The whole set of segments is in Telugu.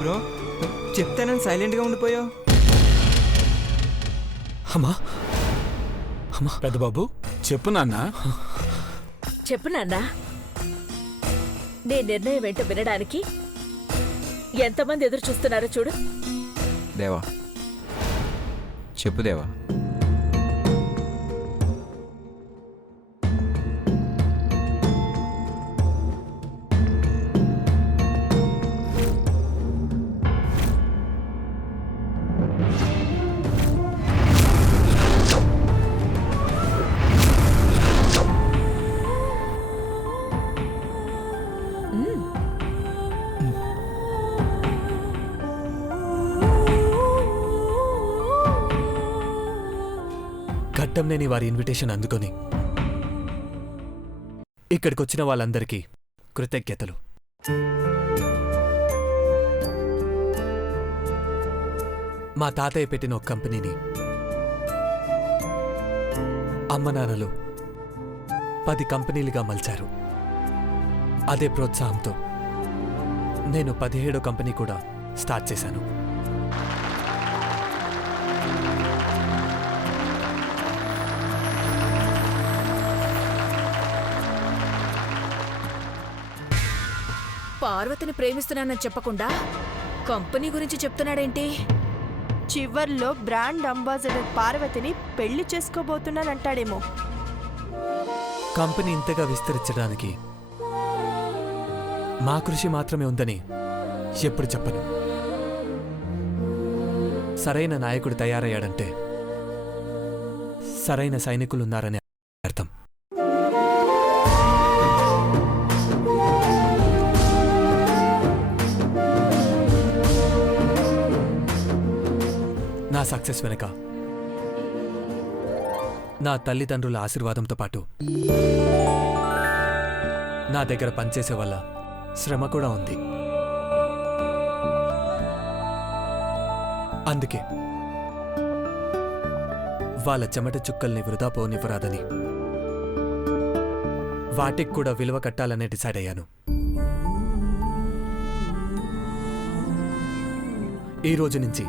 బ్రో? చెప్తానని సైలెంట్గా ఉండిపోయావు. అమ్మా అమ్మా పెద్దబాబు చెప్పు నాన్న. చెప్పు నాన్నా. నీ నిర్ణయం ఏంటో వినడానికి ఎంతమంది ఎదురు చూస్తున్నారో చూడు. దేవా చెప్పు దేవా. ఘట్టంనేని వారి ఇన్విటేషన్ అందుకొని ఇక్కడికొచ్చిన వాళ్ళందరికీ కృతజ్ఞతలు. మా తాతయ్య పెట్టిన ఒక కంపెనీని అమ్మ నాన్నలు 10 కంపెనీలుగా మలిచారు. అదే ప్రోత్సాహంతో నేను 17వ కంపెనీ కూడా స్టార్ట్ చేశాను. పార్వతిని ప్రేమిస్తున్నానని చెప్పకుండా కంపెనీ గురించి చెప్తున్నాడేంటి? చివర్లో బ్రాండ్ అంబాసిడర్ పార్వతిని పెళ్లి చేసుకోబోతున్నానంటాడేమో. కంపెనీ ఇంతగా విస్తరించడానికి మా కృషి మాత్రమే ఉందని ఎప్పుడు చెప్పను. సరైన నాయకుడు తయారయ్యాడంటే సరైన సైనికులున్నారని అర్థం. నా సక్సెస్ వెనక నా తల్లిదండ్రుల ఆశీర్వాదంతో పాటు నా దగ్గర పనిచేసే వాళ్ళ శ్రమ కూడా ఉంది. అందుకే వాళ్ళ చెమట చుక్కల్ని వృధా పోనివ్వరాదని వాటికి కూడా విలువ కట్టాలనే డిసైడ్ అయ్యాను. ఈ రోజు నుంచి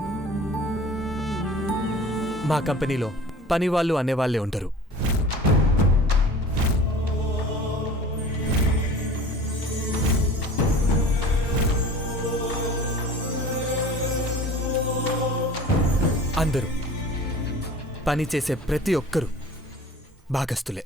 మా కంపెనీలో పనివాళ్ళు అనేవాళ్లే ఉండరు. అందరూ పనిచేసే ప్రతి ఒక్కరూ భాగస్తులే.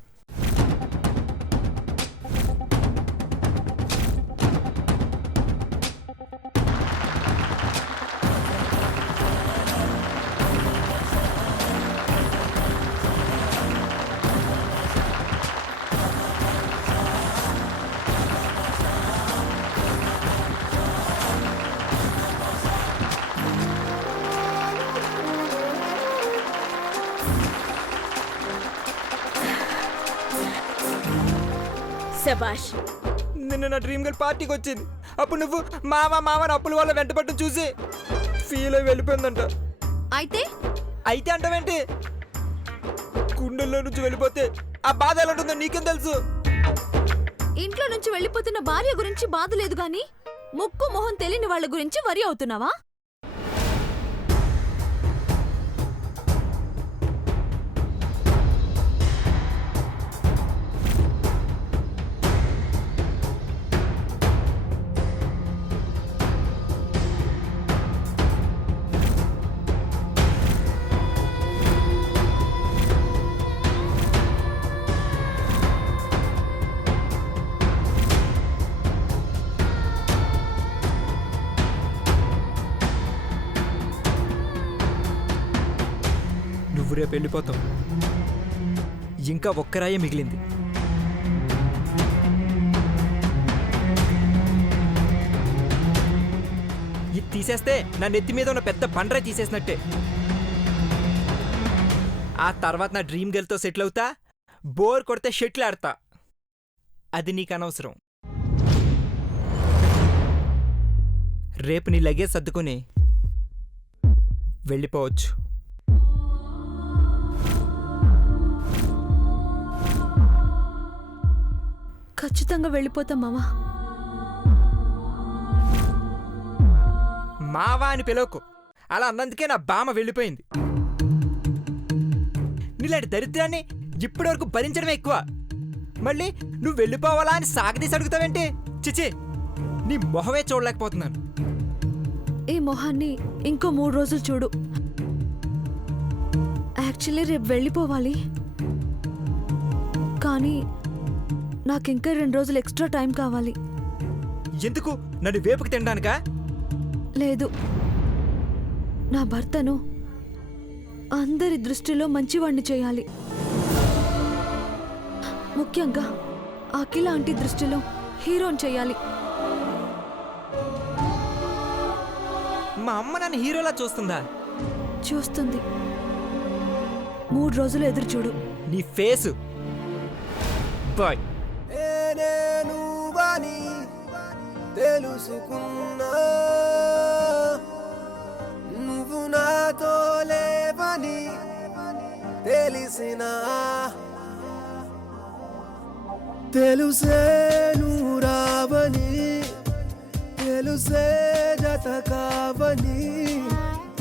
శభాష్. నిన్న నా డ్రీమ్ గర్ల్ పార్టీకి వచ్చింది. అప్పుడు నువ్వు మావని అప్పుల వల్ల వెంటపడటం చూసి ఫీల్ అయి వెళ్ళిపోయిందంట. అయితే అంటావేంటి? గుండెల్లో నుంచి వెళ్ళిపోతే ఆ బాధ ఎలా ఉంటుందో నీకేం తెలుసు? ఇంట్లో నుంచి వెళ్ళిపోతున్న భార్య గురించి బాధ లేదు గాని ముక్కు మొహం తెలియని వాళ్ళ గురించి వరి అవుతున్నావా? నువ్వు రేపు వెళ్ళిపోతావు. ఇంకా ఒక్కరాయే మిగిలింది. ఇది తీసేస్తే నా నెత్తి మీద ఉన్న పెద్ద బండరాయి తీసేసినట్టే. ఆ తర్వాత నా డ్రీమ్ గర్ల్తో సెటిల్ అవుతా, బోర్ కొడితే షెటిల్ ఆడతా. అది నీకు అనవసరం. రేపు నీ లగేజ్ సర్దుకుని వెళ్ళిపోవచ్చు. ఖచ్చితంగా వెళ్ళిపోతాం మావా. మావా అని పిలవకు. అలా అన్నందుకే నా బామ్మ వెళ్ళిపోయింది. నీలాంటి దరిద్రాన్ని ఇప్పటివరకు భరించడమే ఎక్కువ. మళ్ళీ నువ్వు వెళ్ళిపోవాలా అని సాగదీసి అడుగుతావేంటి? చిచి, నీ మొహమే చూడలేకపోతున్నాను. ఈ మొహాన్ని ఇంకో 3 రోజులు చూడు. యాక్చువల్లీ రేపు వెళ్ళిపోవాలి, కానీ నాకింకా 2 రోజులు ఎక్స్ట్రా టైం కావాలి. ఎందుకు? నన్ను వేపుకి తినడానికా? లేదు, నా భర్తను అందరి దృష్టిలో మంచివాణ్ణి చేయాలి. ముఖ్యంగా అఖిల ఆంటీ దృష్టిలో హీరోని చేయాలి. మా అమ్మ నన్ను హీరోలా చూస్తుందా? చూస్తుంది. 3 రోజులు ఎదురు చూడు. నీ ఫేసు బాయ్. నేను వాని తెలుసుకున్నా, నువ్వు నాతో లేవని తెలిసినా, తెలుసే నువ్వు రావని, తెలుసే జత కావని,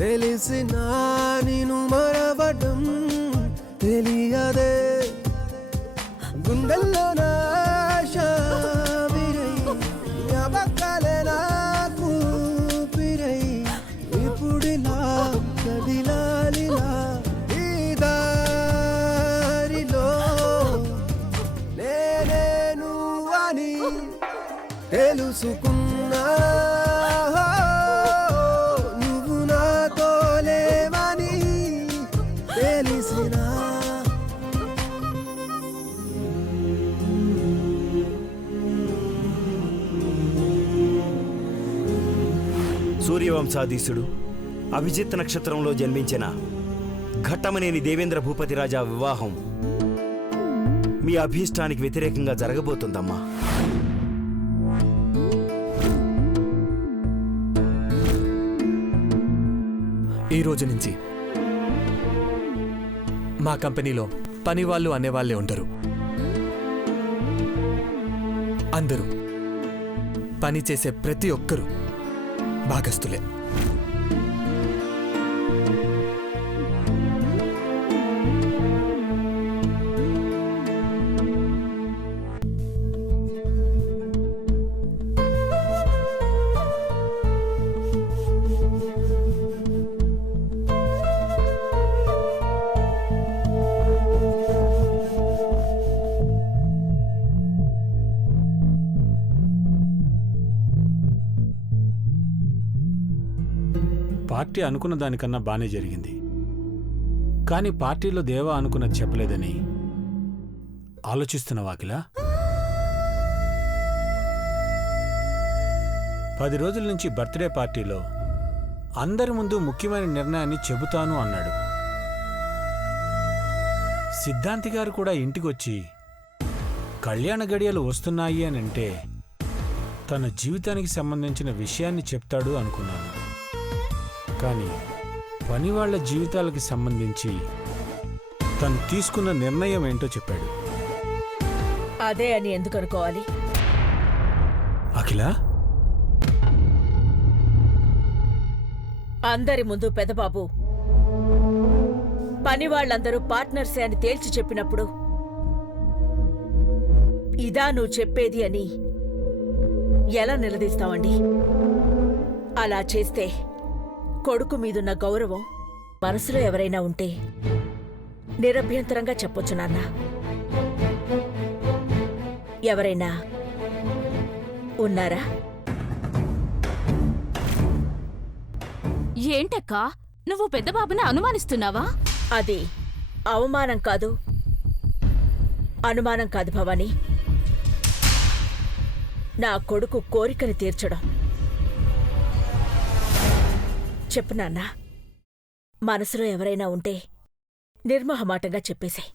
తెలిసినా నిన్ను మరవడం తెలియదే. గుండెల్లో నాశ విరై, జ్ఞాపకాలే నాకు పిరై, ఇప్పుడిలా కదిలాలిలా ఈ దారిలో. నేనే నువ్వని తెలుసుకున్నా, నువ్వు నాతో లేవని తెలిసినా. సూర్యవంశాధీశుడు అభిజిత్ నక్షత్రంలో జన్మించిన ఘట్టమనేని దేవేంద్ర భూపతి రాజా వివాహం మీ అభీష్టానికి వ్యతిరేకంగా జరగబోతుందమ్మా. ఈ రోజు నుంచి మా కంపెనీలో పనివాళ్ళు అనేవాళ్ళే ఉండరు. అందరూ పని చేసే ప్రతి ఒక్కరూ భాగస్తులే. పార్టీ అనుకున్న దానికన్నా బానే జరిగింది. కానీ పార్టీలో దేవా అనుకున్నది చెప్పలేదని ఆలోచిస్తున్న వాకిలా 10 రోజుల నుంచి బర్త్డే పార్టీలో అందరి ముందు ముఖ్యమైన నిర్ణయాన్ని చెబుతాను అన్నాడు. సిద్ధాంతి గారు కూడా ఇంటికొచ్చి కళ్యాణ గడియలు వస్తున్నాయి అని అంటే తన జీవితానికి సంబంధించిన విషయాన్ని చెప్తాడు అనుకున్నాను. కానీ పనివాళ్ల జీవితాలకి సంబంధించి తను తీసుకున్న నిర్ణయం ఏంటో చెప్పాడు. అదే అని ఎందుకు అనుకోవాలి? అఖిల, అందరి ముందు పెదబాబు పని వాళ్ళందరూ పార్ట్నర్సే అని తేల్చి చెప్పినప్పుడు ఇదా నువ్వు చెప్పేది అని ఎలా నిలదీస్తావండి? అలా చేస్తే కొడుకు మీదున్న గౌరవం మనసులో ఎవరైనా ఉంటే నిరభ్యంతరంగా చెప్పొచ్చు నాన్న. ఎవరైనా ఉన్నారా? ఏంటక్కా, నువ్వు పెద్దబాబుని అనుమానిస్తున్నావా? అది అవమానం కాదు, అనుమానం కాదు భవాని. నా కొడుకు కోరికని తీర్చడం. చెప్పు నాన్నా, మనసులో ఎవరైనా ఉంటే నిర్మోహమాటంగా చెప్పేశాయి.